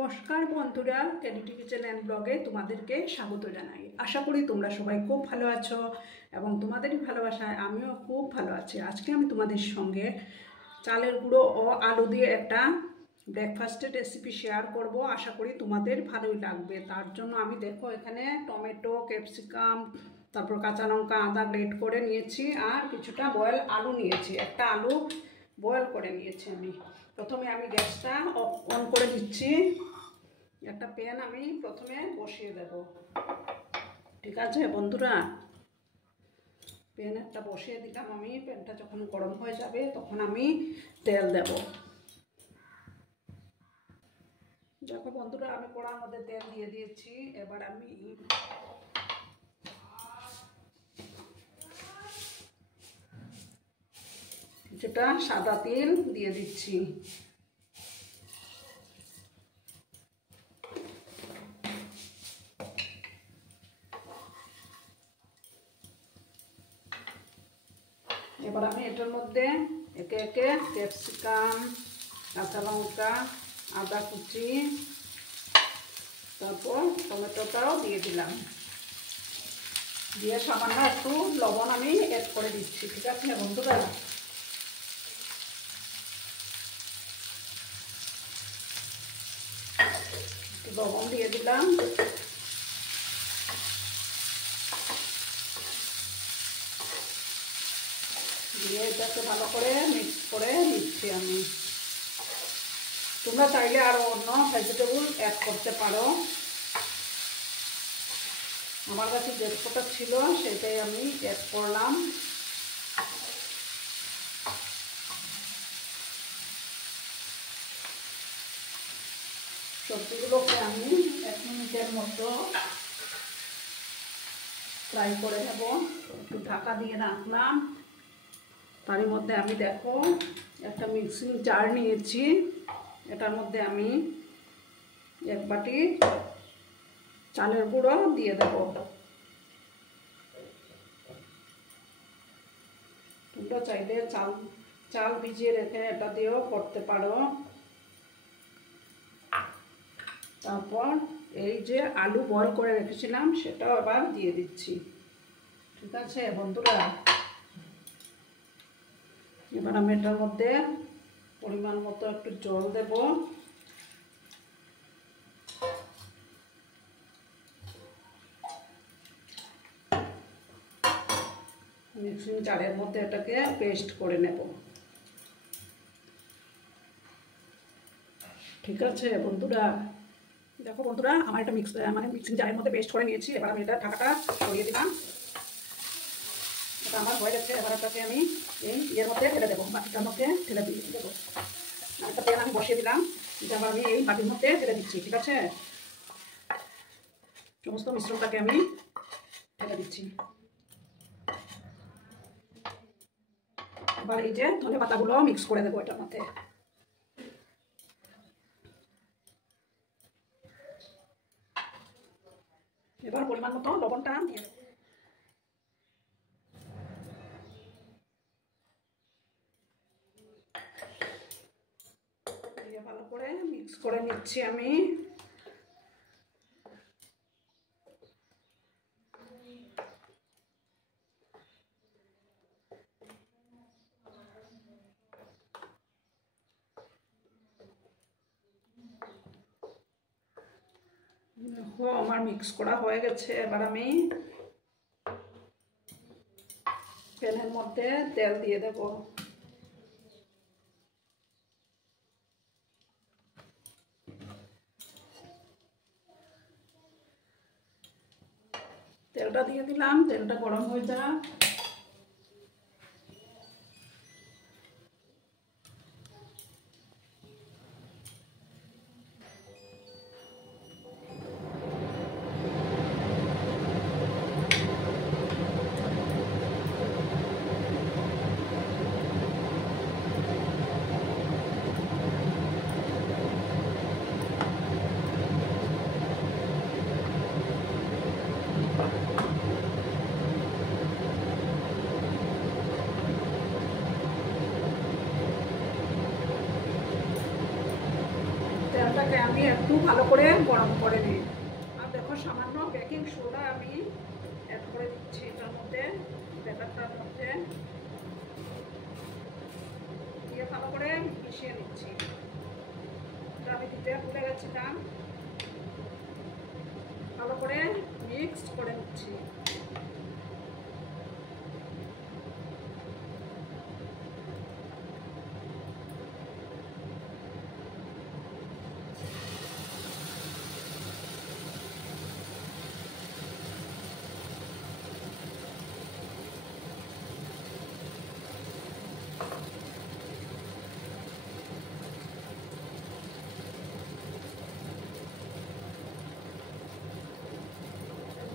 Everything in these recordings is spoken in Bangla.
নমস্কার বন্ধুরা, টেডিটি কিচেন অ্যান্ড ব্লগে তোমাদেরকে স্বাগত জানাই। আশা করি তোমরা সবাই খুব ভালো আছো এবং তোমাদেরই ভালোবাসায় আমিও খুব ভালো আছি। আজকে আমি তোমাদের সঙ্গে চালের গুঁড়ো ও আলু দিয়ে একটা ব্রেকফাস্টের রেসিপি শেয়ার করব। আশা করি তোমাদের ভালোই লাগবে। তার জন্য আমি দেখো এখানে টমেটো, ক্যাপসিকাম, তারপর কাঁচা লঙ্কা, আদা গ্রেট করে নিয়েছি আর কিছুটা বয়েল আলু নিয়েছি। একটা আলু বয়েল করে নিয়েছি আমি। প্রথমে আমি গ্যাসটা অন করে দিচ্ছি। একটা প্যান আমি প্রথমে বসিয়ে দেব। ঠিক আছে বন্ধুরা, প্যান একটা বসিয়ে দিলাম আমি। প্যানটা যখন গরম হয়ে যাবে তখন আমি তেল দেব। দেখো বন্ধুরা, আমি কড়ার মধ্যে তেল দিয়ে দিয়েছি। এবার আমি কিছুটা সাদা তেল দিয়ে দিচ্ছি। এবার আমি এটার মধ্যে একে একে ক্যাপসিকাম, কাঁচা লঙ্কা, আদা কুচি, তারপর টমেটোটাও দিয়ে দিলাম। দিয়ে সামান্য একটু লবণ আমি অ্যাড করে দিচ্ছি। ঠিক আছে বন্ধুরা, একটু লবণ দিয়ে দিলাম। দিয়ে এটাকে ভালো করে মিক্স করে নিচ্ছি আমি। তোমরা চাইলে আরও অন্য ভেজিটেবল অ্যাড করতে পারো। আমার কাছে যে কটা ছিল সেটাই আমি অ্যাড করলাম। সবজিগুলোকে আমি 1 মিনিটের মতো ফ্রাই করে নেব। একটু ঢাকা দিয়ে রাখলাম। তার মধ্যে আমি দেখো একটা মিক্সিং জার নিয়েছি। এটার মধ্যে আমি 1 বাটি চালের গুঁড়ো দিয়ে দেব। তোমরা চাইলে চাল ভিজিয়ে রেখে এটা দিয়েও করতে পারো। তারপর এই যে আলু বয়েল করে রেখেছিলাম সেটাও আবার দিয়ে দিচ্ছি। ঠিক আছে বন্ধুরা, এবার আমি এটার মধ্যে পরিমাণ মতো একটু জল দেব। মিক্সিং জারের মধ্যে এটাকে পেস্ট করে নেব। ঠিক আছে বন্ধুরা, দেখো বন্ধুরা, আমার এটা মিক্সিং জারের মধ্যে পেস্ট করে নিয়েছি। এবার আমি এটা ঢাকাটা সরিয়ে দিলাম। এটা আমার হয়ে গেছে। এবার এটাকে আমি এই ইয়ের মধ্যে ঢেলে দেবো, বাটিটার মধ্যে ঢেলে দিয়ে দেবো। একটা তেল আমি বসিয়ে দিলাম, এটা আবার আমি এই বাটির মধ্যে ঢেলে দিচ্ছি। ঠিক আছে, সমস্ত মিশ্রণটাকে আমি ঢেলে দিচ্ছি। এবার এই যে ধনে পাতাগুলো মিক্স করে দেবো এটার মধ্যে। এবার পরিমাণ মতো লবণটা দিয়ে দেবো। দিয়ে ভালো করে মিক্স করে নিচ্ছি আমি। দেখো আমার মিক্স করা হয়ে গেছে। এবার আমি প্যানের মধ্যে তেল দিয়ে দেব। তেলটা দিয়ে দিলাম, তেলটা গরম হয়ে যাক। আমি একটু ভালো করে গরম করে নিই। আর দেখো সামান্য বেকিং সোডা আমি অ্যাড করে দিচ্ছি এটার মধ্যে, ব্যাটারটার মধ্যে দিয়ে ভালো করে মিশিয়ে নিচ্ছি। এটা আমি দিতে ভুলে গেছিলাম, ভালো করে মিক্সড করে নিচ্ছি।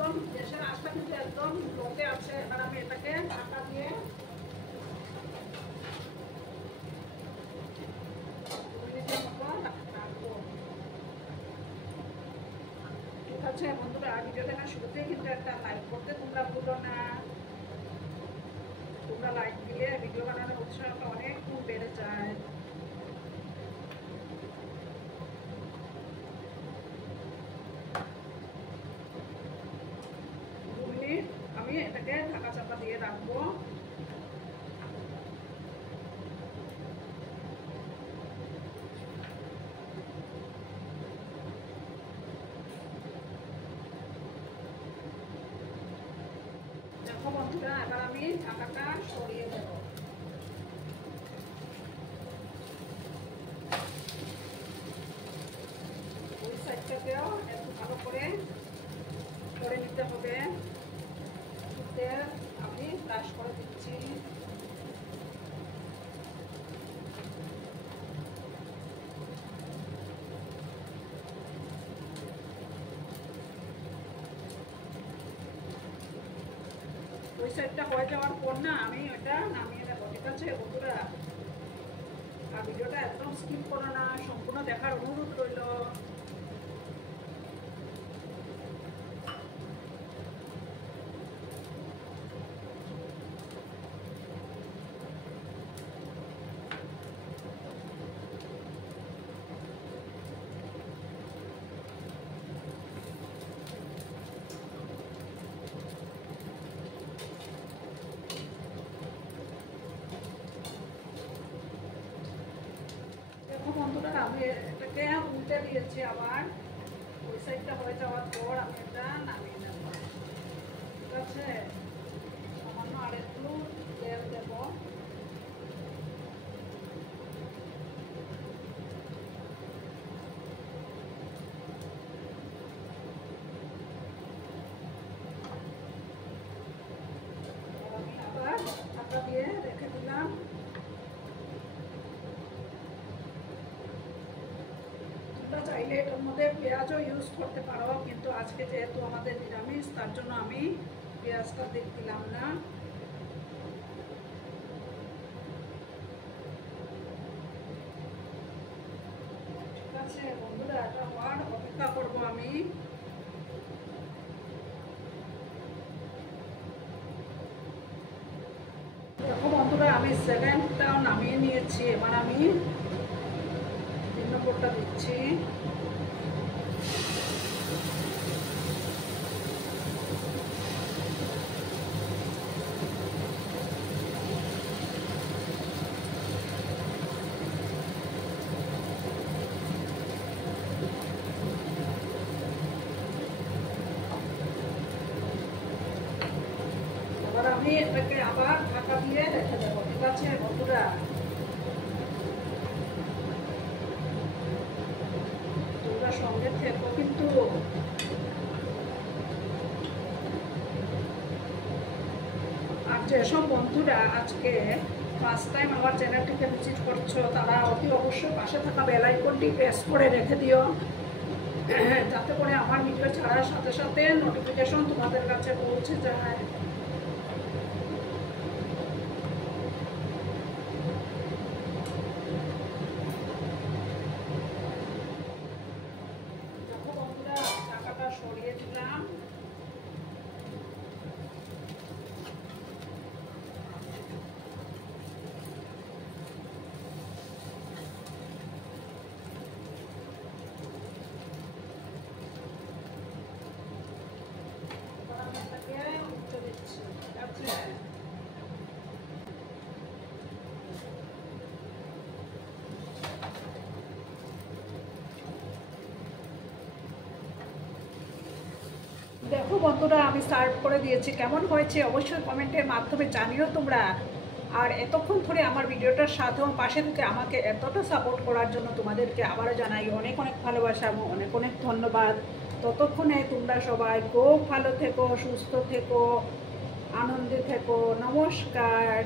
একদম গ্যাসের আঁচটা কিন্তু একদম লোতে আছে। এবার আমি এটাকে ঢাকা দিয়ে ঠিক আছে বন্ধুরা, ভিডিও দেখার শুরুতেই কিন্তু একটা লাইক করতে তোমরা ভুলো না। তোমরা লাইক দিলে ভিডিও বানানোর উৎসাহটা অনেক গুণ বেড়ে যায়। আমি এটাকে ঢাকা চাপা দিয়ে রাখবো। দেখো বন্ধুরা, এবার আমি ঢাকাটা সরিয়ে দেবো। ওই সাইডটাকেও একটু ভালো করে নিতে হবে। আমি ব্রাশ করে দিচ্ছি। ওই সাইডটা হয়ে যাওয়ার পর না আমি ওটা নামিয়ে নেবো। ঠিক আছে বন্ধুরা, আর ভিডিওটা একদম স্কিপ করো না, সম্পূর্ণ দেখার অনুরোধ রইল। বন্ধুরা, আমি এটাকে উল্টে দিয়েছি। আবার ওই সাইডটা হয়ে যাওয়ার পর আমি এটা নামিয়ে নেব। ঠিক আছে, সামান্য আর একটু তেল দেব। আমি আবার ঢাকা দিয়ে রেখে দিলাম। চাইলে এটার মধ্যে পেঁয়াজও ইউজ করতে পারো, কিন্তু আজকে যেহেতু আমাদের নিরামিষ, তার জন্য আমি পেঁয়াজটা দিলাম না। ঠিক আছে বন্ধুরা, এটা হওয়ার অপেক্ষা করবো আমি। দেখো বন্ধুরা, আমি সেকেন্ডটাও নামিয়ে নিয়েছি। এবার আমি 3 নম্বরটা দিচ্ছি। এবার আমি এটাকে আবার ঢাকা দিয়ে রেখে দেবো। ঠিক আছে বন্ধুরা, তোমরা সঙ্গে থেকো কিন্তু। আর যেসব বন্ধুরা আজকে ফার্স্ট টাইম আমার চ্যানেলটিকে ভিজিট করছো, তারা অতি অবশ্যই পাশে থাকা বেল আইকনটি প্রেস করে রেখে দিও, যাতে করে আমার ভিডিও ছাড়ার সাথে সাথে নোটিফিকেশন তোমাদের কাছে পৌঁছে যায়। দেখো বন্ধুরা, ঢাকাটা সরিয়ে দিলাম। দেখো বন্ধুরা, আমি সার্ভ করে দিয়েছি, কেমন হয়েছে অবশ্যই কমেন্টের মাধ্যমে জানিও তোমরা। আর এতক্ষণ ধরে আমার ভিডিওটার সাথে পাশে থেকে আমাকে এতটা সাপোর্ট করার জন্য তোমাদেরকে আবারও জানাই অনেক অনেক ভালোবাসা এবং অনেক অনেক ধন্যবাদ। ততক্ষণে তোমরা সবাই খুব ভালো থেকো, সুস্থ থেকো, আনন্দে থেকো। নমস্কার।